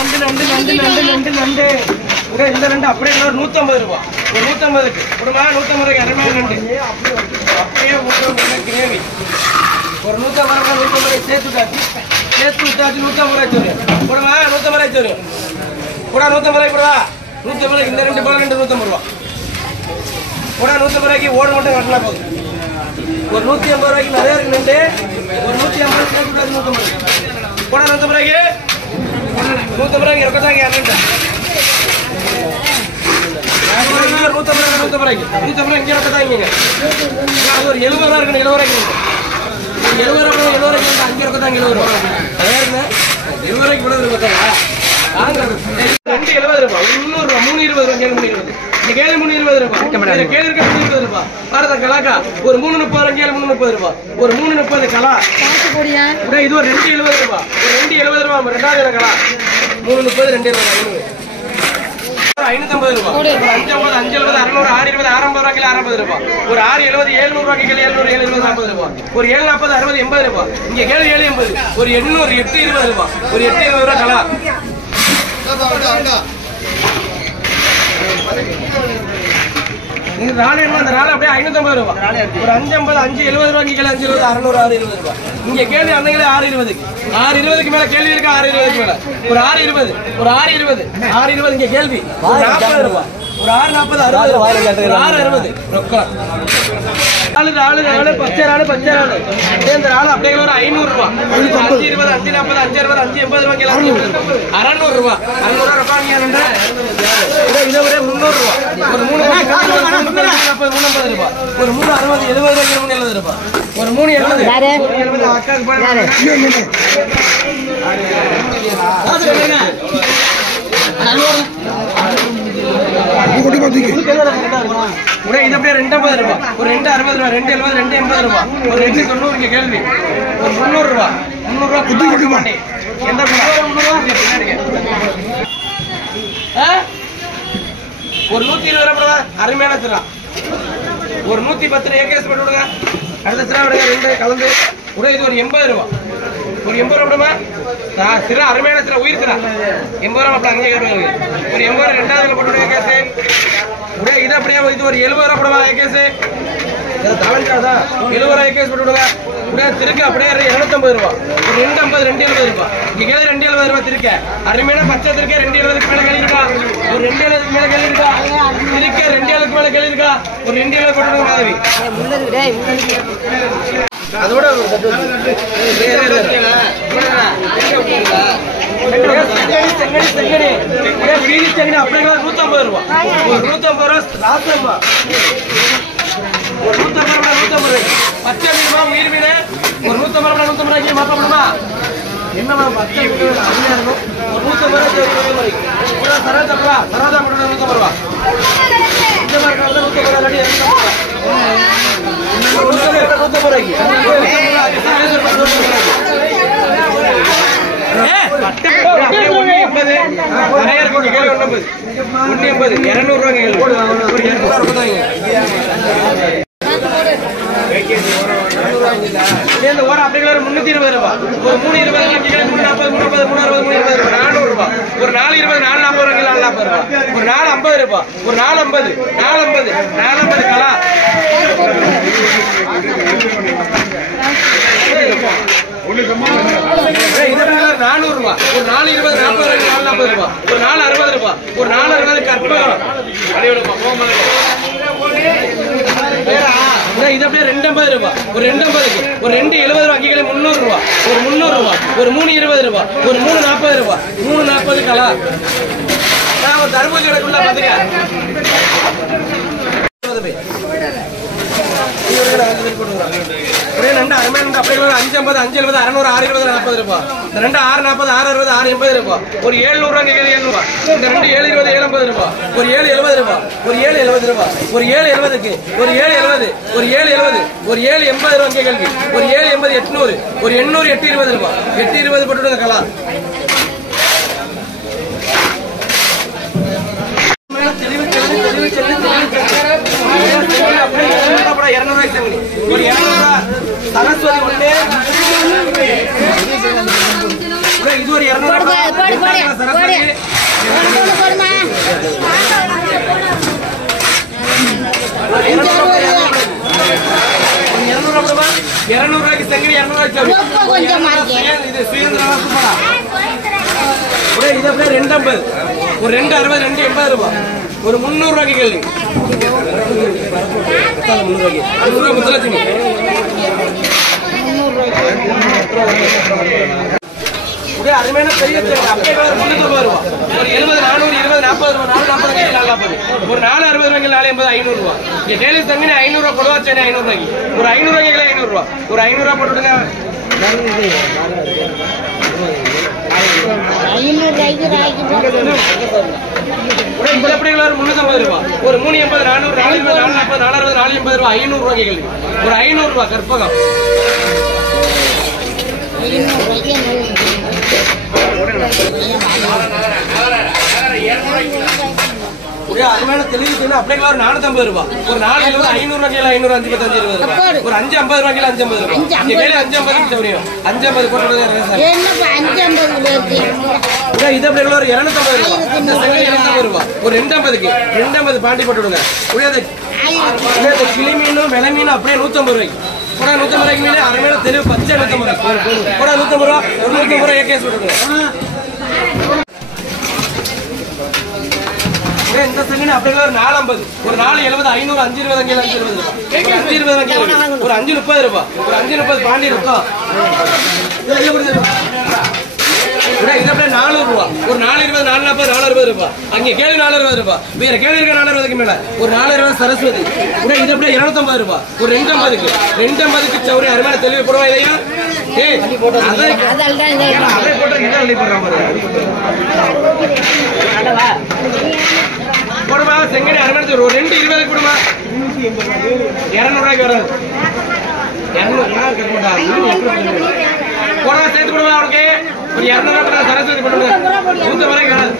நண்டு இந்த ரெண்டு அப்படியே 150 ரூபா. ஒரு 150க்கு கொடுமா. 150 ரூபாய்க்கு அருமையான நண்டு அப்படியே கிரேவி. ஒரு 150 ரூபாய் 150 ரூபாய் சேர்த்து விட்டாச்சு 150 ரூபாய் சொல்லுங்க. கொடுமா 150 ரூபாய் சொல்லுங்க. கூட 150 ரூபாய் கூடா. 150 ரூபாய்க்கு இந்த ரெண்டு போல 150 ரூபா. கூட 150 ரூபாய்க்கு ஓடு மட்டும் கட்டினா போதும். ஒரு 150 ரூபாய்க்கு நிறைய இருக்கு நண்டு. ஒரு 150 சேர்த்து விட்டாச்சு 150 ரூபாய். கூட 150 ரூபாய்க்கு 150 ரூபாய்க்கு இருக்கத்தாங்க நண்டு. 150 ரூபாய்க்கு இங்கே இருக்கத்தாங்க. அது ஒரு 70 ரூபா இருக்கணும். 70 ரூபாய்க்கு 70 ரூபாய்க்கு அங்கே இருக்கத்தாங்க 70 ரூபா. அதான் 70 ரூபாய்க்கு கூட இருக்காங்க. ரெண்டு 70 ரூபா. 300 ரூபா. 320 ரூபா. கேளு 320. இந்த கேளு 320 ரூபா. கேளு இருக்க 320 ரூபா. பாரத கலாக்கா ஒரு 330 கேளு 330 ரூபா. ஒரு 330 கலா. இது ஒரு 270 ரூபா. ஒரு 270 ரூபா. ரெண்டாவது கலா 330 270 550 ரூபா. 550 570 600 620 650 ரூபாய்க்கு 650 ரூபா. ஒரு 670 700 ரூபாய்க்கு 700 720 40 ரூபா. ஒரு 740 60 80 ரூபா. இங்க கேளு 780. ஒரு 800 820 ரூபா. ஒரு 820 ரூபா கலா. இந்த ராணி அந்த ராணி அப்படியே 550 ரூபா. ஒரு 550 570 ரூபாய்க்கு கேளு 570 600 620 ரூபா. இங்க கேள்வி அன்னைக்கு 620 620க்கு மேல கேள்வி இருக்கு. 620க்கு மேல ஒரு 620 ஒரு 620 இங்க கேள்வி 40 ரூபா. ஒரு 640 60 660 ரொக்கம். பச்சை ராணு இந்த ராணு அப்படியே ஒரு 500 ரூபா. 520 540 560 580 ரூபாய்க்கு 600 ரூபா. 600 ரூபா ரொக்கம். இதை விட 300 ரூபா. ஒரு 350 ரூபா. ஒரு 360 70 ரூபாய்க்கு 370 ரூபா. ஒரு 370 அக்காவுக்கு இது அப்படியே 250 ரூபா. ஒரு 260 ரூபா. 270 280 ரூபா. ஒரு 290 இங்க கேள்வி. ஒரு 300 ரூபா. 300 ரூபா குட்டி மாட்டேன். எந்த 300 ஒரு 120 ரூபா. அருமையான சிரா. ஒரு 110 ஏகேஸ் போட்டு விடுங்க. அடுத்த சிரா விடுங்க. ரெண்டு கலந்து உடனே இது ஒரு 80 ரூபா. ஒரு 80 ரூபா விடுமா. சிரா அருமையான சிரா. உயிர் சிரா 80 ரூபா. அப்படி அங்கே கேட்பாங்க. ஒரு 80 ரூபா. ரெண்டாவது போட்டு விடுங்க ஏகேஸ். உடனே இது அப்படியே இது ஒரு 70 ரூபா போடுவா ஏகேஸ். தலைஞ்சாதா 70 ரூபா ஏகேஸ் போட்டு விடுங்க. உடனே திருக்க அப்படியே 250 ரூபா. ஒரு 250 270 ரூபா. இங்க கேள்வி 270 ரூபா திருக்க. அருமையான பச்சை திருக்க 270க்கு மேல கேள்வி இருக்கா. ஒரு 270க்கு மேல கேள்வி இருக்கா. திருக்க 270க்கு மேல கேள்வி இருக்கா. ஒரு 270 போட்டு மாதவி. அதோட அப்படியே 150 ரூபா. ஒரு 150 ரூபா ராசம்மா. ஒரு 150 ரூபா 150 ரூபாய். பச்சை மீனுமா உயிர் மீன். ஒரு 150 ரூபா 150 ரூபாய்க்கு மாற்றப்படுமா. என்னமா பச்சை மீன் அருமையா இருக்கும். ஒரு 150 ரூபா சராதா சராதா போட்டு 150 ரூபா. இந்த மாதிரி 150 ரூபா இல்லாட்டி 150 ரூபாய்க்கு 320 ரூபா. ஒரு 320 340 360 400 ரூபா. ஒரு 420 440 ரூபாய்க்கு 440 ரூபா. ஒரு 450 ரூபா. ஒரு 450 450 கலா. இது 400 ரூபா. ஒரு 420 40 ரூபாய்க்கு 440 ரூபா. ஒரு 460 ரூபா. ஒரு 460 கற்பகம். இது அப்படியே 250 ரூபா. ஒரு 250க்கு ஒரு 270 ரூபா. கீழே 300 ரூபா. ஒரு 300 ரூபா. ஒரு 320 ரூபா. ஒரு 340 ரூபா. 340 கலா. நான் ஒரு தர்பூஜி கிடக்குள்ள பாத்துக்க. ரெண்டு அருமையான அப்படியே 550 570 600 620 40 ரூபா. இந்த ரெண்டு 640 660 680 ரூபா. ஒரு 700 ரூபா. 700 ரூபா. இந்த ரெண்டு 720 750 ரூபா. ஒரு 770 ரூபா. ஒரு 770 ரூபா. ஒரு 770க்கு ஒரு 770 ஒரு 770 ஒரு 780 ரூபா. கேள்வி ஒரு 780 800 ஒரு 800 820 ரூபா. 820 போட்டு கலா. தெளிவு ஒரு 200 ரூபா. சரஸ்வதி ஒண்ணு. இது ஒரு 200 ரூபா. சரஸ்வதி ₹200 செங்கடி ₹200 இது சுயந்திரமா சூப்பரா இது அப்படியே 250 ஒரு 260 280 ரூபாய் ஒரு ₹300 கேள்வி முத்துலட்சுமி அருமையான பெரிய அப்படியே ₹350 ஒரு 70 400 20 40 ரூபாய் 440 ஒரு 460 480 500 இங்க டெய்லி தங்கின ₹500 கொடுவா சென்னை ₹500 ஒரு ₹500 ₹500 ஒரு ₹500 போட்டுடுங்க ₹350 ஒரு 380 400 440 460 480 ரூபாய் ₹500 கேள்வி ஒரு ₹500 கற்பகம் அருமையான தெளிவு அப்படியே ஒரு ₹450 ஒரு 4 500 500 5 15 20 ஒரு 5 50 ரூபாய் 5 50 ரூபாய் 550 சௌரியம் 550 போட்டு இது அப்படியே ஒரு ₹250 இந்த செங்கல் ₹250 ஒரு 250 பாண்டி போட்டு விடுங்க கிளி மீனும் வெலை மீனும் அப்படியே ₹150 கூட ₹150 மீன் அருமையான தெளிவு பச்சை ₹150 கூட ₹150 ஒரு ₹150 கேஸ் விட்டுருங்க இந்த செங்கல் அப்படியே ஒரு 450 ஒரு 470 500 520 ஒரு 530 ரூபாய் ஒரு 530 பாண்டி இருக்கும் இது அப்படியே ₹400 ஒரு 420 440 460 ரூபாய் அங்கே கேள்வி ₹460 ரூபாய் வேற கேள்வி இருக்க ₹460 மேல ஒரு ₹400 சரஸ்வதி இது அப்படியே ₹250 ரூபாய் ஒரு 250 சௌரி அருமையான தெளிவு போடுவா இதையா அதை போட்டு இதை அள்ளி போடுறான் கொடுமா செங்கடி அருமையான ஒரு 220 கொடுமா ₹200 வராது 200 போடா சேர்த்து கொடுமா அவனுக்கு ஒரு 200 சரஸ்வதி பண்ணுங்க 100 வரைக்கும்